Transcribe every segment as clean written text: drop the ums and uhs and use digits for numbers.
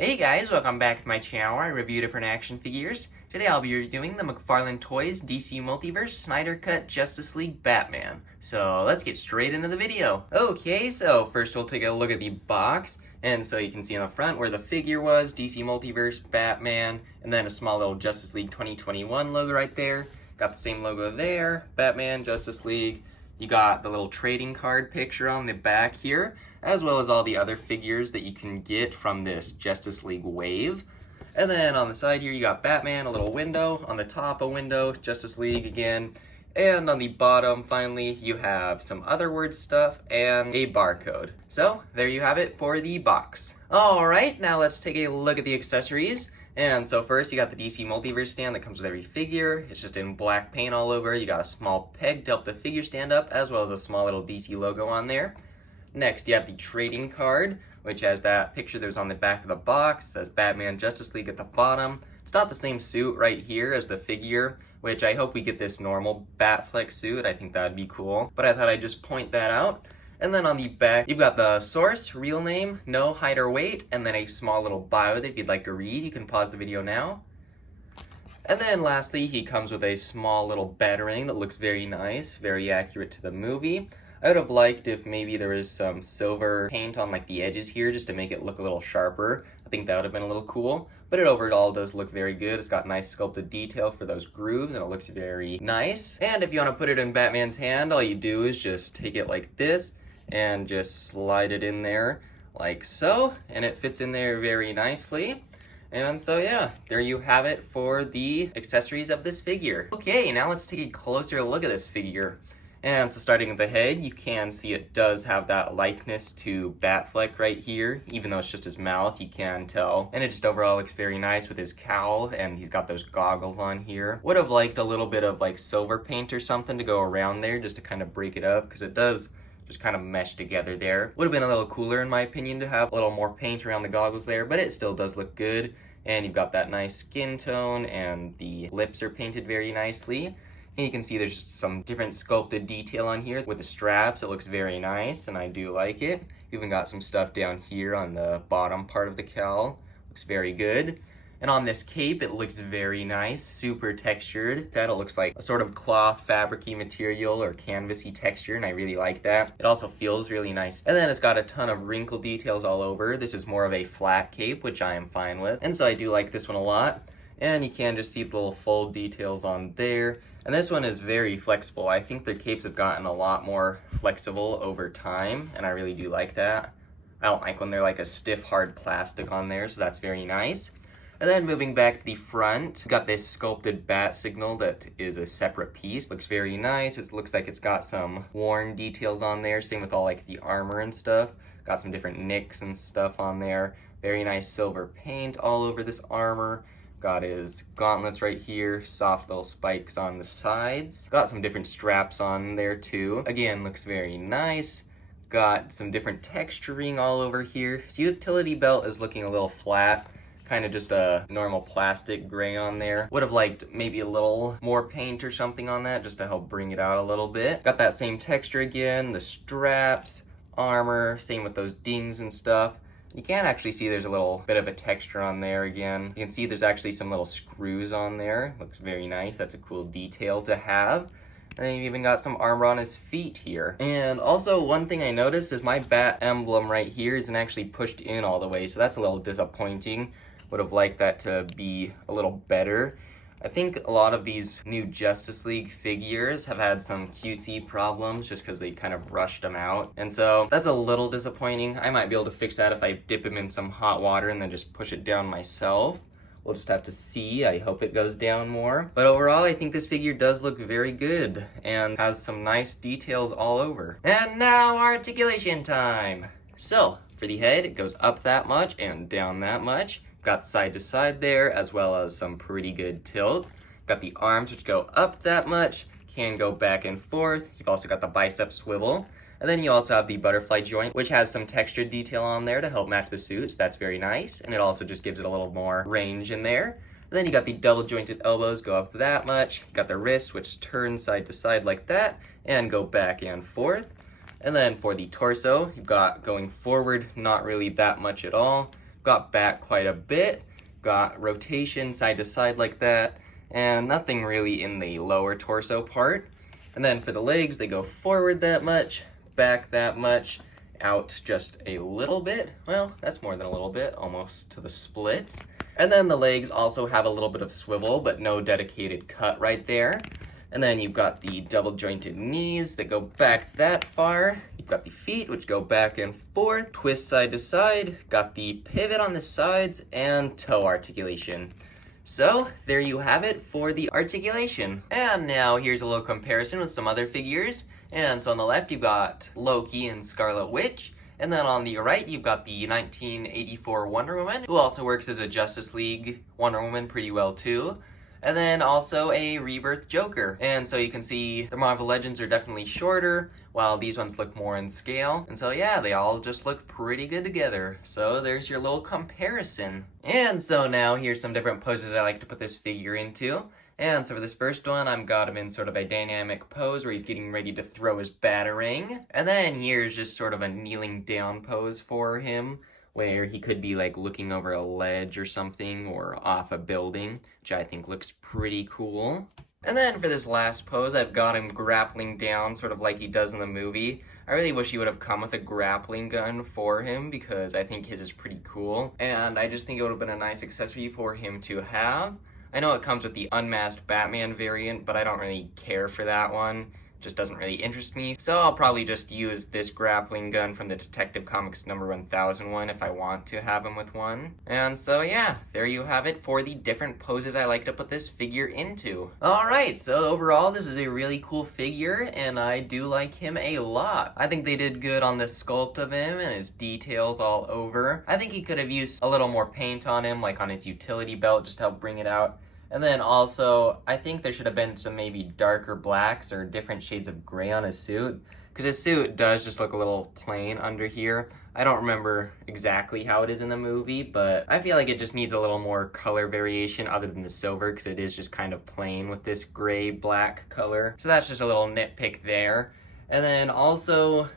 Hey guys, welcome back to my channel where I review different action figures. Today I'll be reviewing the Mcfarlane Toys DC Multiverse Snyder Cut Justice League Batman. So let's get straight into the video. Okay, so first we'll take a look at the box. And so you can see on the front where the figure was, DC Multiverse, Batman, and then a small little Justice League 2021 logo right there. Got the same logo there, Batman, Justice League. You got the little trading card picture on the back here, as well as all the other figures that you can get from this Justice League wave. And then on the side here, you got Batman, a little window. On the top, a window, Justice League again. And on the bottom, finally, you have some other word stuff and a barcode. So there you have it for the box. All right, now let's take a look at the accessories. And so first, you got the DC Multiverse stand that comes with every figure. It's just in black paint all over. You got a small peg to help the figure stand up, as well as a small little DC logo on there. Next, you have the trading card, which has that picture that was on the back of the box. It says Batman Justice League at the bottom. It's not the same suit right here as the figure, which I hope we get this normal Batfleck suit. I think that'd be cool. But I thought I'd just point that out. And then on the back, you've got the source, real name, no height or weight, and then a small little bio that if you'd like to read, you can pause the video now. And then lastly, he comes with a small little batarang that looks very nice, very accurate to the movie. I would have liked if maybe there was some silver paint on like the edges here just to make it look a little sharper. I think that would have been a little cool, but it overall does look very good. It's got nice sculpted detail for those grooves and it looks very nice. And if you want to put it in Batman's hand, all you do is just take it like this and just slide it in there like so, and it fits in there very nicely. And so yeah, there you have it for the accessories of this figure. Okay, now let's take a closer look at this figure. And so starting with the head, you can see it does have that likeness to Batfleck right here. Even though it's just his mouth, you can tell. And it just overall looks very nice with his cowl, and he's got those goggles on here. Would have liked a little bit of like silver paint or something to go around there just to kind of break it up, because it does just kind of mesh together there. Would have been a little cooler in my opinion to have a little more paint around the goggles there, but it still does look good. And you've got that nice skin tone, and the lips are painted very nicely. And you can see there's just some different sculpted detail on here with the straps. It looks very nice, and I do like it. You even got some stuff down here on the bottom part of the cowl. Looks very good. And on this cape, it looks very nice, super textured. That it looks like a sort of cloth, fabric-y material or canvas-y texture, and I really like that. It also feels really nice. And then it's got a ton of wrinkle details all over. This is more of a flat cape, which I am fine with. And so I do like this one a lot. And you can just see the little fold details on there. And this one is very flexible. I think their capes have gotten a lot more flexible over time, and I really do like that. I don't like when they're like a stiff, hard plastic on there, so that's very nice. And then moving back to the front, got this sculpted bat signal that is a separate piece. Looks very nice. It looks like it's got some worn details on there. Same with all like the armor and stuff. Got some different nicks and stuff on there. Very nice silver paint all over this armor. Got his gauntlets right here, soft little spikes on the sides. Got some different straps on there too. Again, looks very nice. Got some different texturing all over here. His utility belt is looking a little flat. Kind of just a normal plastic gray on there. Would have liked maybe a little more paint or something on that just to help bring it out a little bit. Got that same texture again, the straps, armor, same with those dings and stuff. You can actually see there's a little bit of a texture on there again. You can see there's actually some little screws on there. Looks very nice. That's a cool detail to have. And then you've even got some armor on his feet here. And also one thing I noticed is my bat emblem right here isn't actually pushed in all the way, so that's a little disappointing. Would have liked that to be a little better. I think a lot of these new Justice League figures have had some QC problems just because they kind of rushed them out. And so that's a little disappointing. I might be able to fix that if I dip them in some hot water and then just push it down myself. We'll just have to see. I hope it goes down more. But overall, I think this figure does look very good and has some nice details all over. And now articulation time. So for the head, it goes up that much and down that much. Got side to side there, as well as some pretty good tilt. Got the arms, which go up that much, can go back and forth. You've also got the bicep swivel. And then you also have the butterfly joint, which has some textured detail on there to help match the suit, so that's very nice. And it also just gives it a little more range in there. And then you got the double jointed elbows, go up that much. Got the wrist, which turns side to side like that, and go back and forth. And then for the torso, you've got going forward, not really that much at all. got back quite a bit, got rotation side to side like that, and nothing really in the lower torso part. And then for the legs, they go forward that much, back that much, out just a little bit. Well, that's more than a little bit, almost to the splits. And then the legs also have a little bit of swivel, but no dedicated cut right there. And then you've got the double jointed knees that go back that far. You've got the feet, which go back and forth, twist side to side. Got the pivot on the sides and toe articulation. So there you have it for the articulation. And now here's a little comparison with some other figures. And so on the left, you've got Loki and Scarlet Witch. And then on the right, you've got the 1984 Wonder Woman, who also works as a Justice League Wonder Woman pretty well too. And then also a Rebirth Joker. And so you can see the Marvel Legends are definitely shorter, while these ones look more in scale. And so yeah, they all just look pretty good together. So there's your little comparison. And so now here's some different poses I like to put this figure into. And so for this first one, I've got him in sort of a dynamic pose where he's getting ready to throw his batarang. And then here's just sort of a kneeling down pose for him, where he could be like looking over a ledge or something, or off a building, which I think looks pretty cool. And then for this last pose, I've got him grappling down, sort of like he does in the movie. I really wish he would have come with a grappling gun for him, because I think his is pretty cool. And I just think it would have been a nice accessory for him to have. I know it comes with the unmasked Batman variant, but I don't really care for that one. Just doesn't really interest me. So I'll probably just use this grappling gun from the Detective Comics number 1001 if I want to have him with one. And so yeah, there you have it for the different poses I like to put this figure into. Alright, so overall this is a really cool figure, and I do like him a lot. I think they did good on the sculpt of him and his details all over. I think he could have used a little more paint on him, like on his utility belt, just to help bring it out. And then also, I think there should have been some maybe darker blacks or different shades of gray on his suit, because his suit does just look a little plain under here. I don't remember exactly how it is in the movie, but I feel like it just needs a little more color variation other than the silver, because it is just kind of plain with this gray-black color. So that's just a little nitpick there. And then also,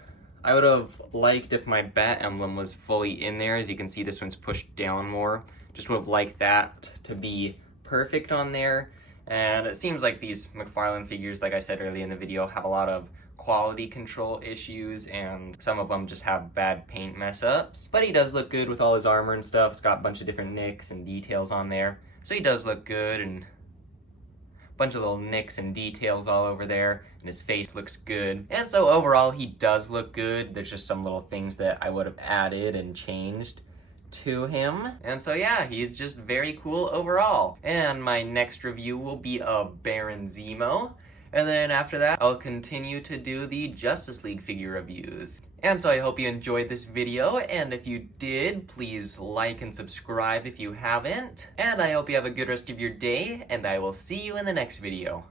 I would have liked if my bat emblem was fully in there. As you can see, this one's pushed down more. Just would have liked that to be perfect on there. And it seems like these Mcfarlane figures, like I said earlier in the video, have a lot of quality control issues, and some of them just have bad paint mess ups. But he does look good with all his armor and stuff. It's got a bunch of different nicks and details on there. So he does look good, and a bunch of little nicks and details all over there, and his face looks good. And so overall, he does look good. There's just some little things that I would have added and changed to him. And so yeah, he's just very cool overall. And my next review will be of Baron Zemo. And then after that, I'll continue to do the Justice League figure reviews. And so I hope you enjoyed this video, and if you did, please like and subscribe if you haven't. And I hope you have a good rest of your day, and I will see you in the next video.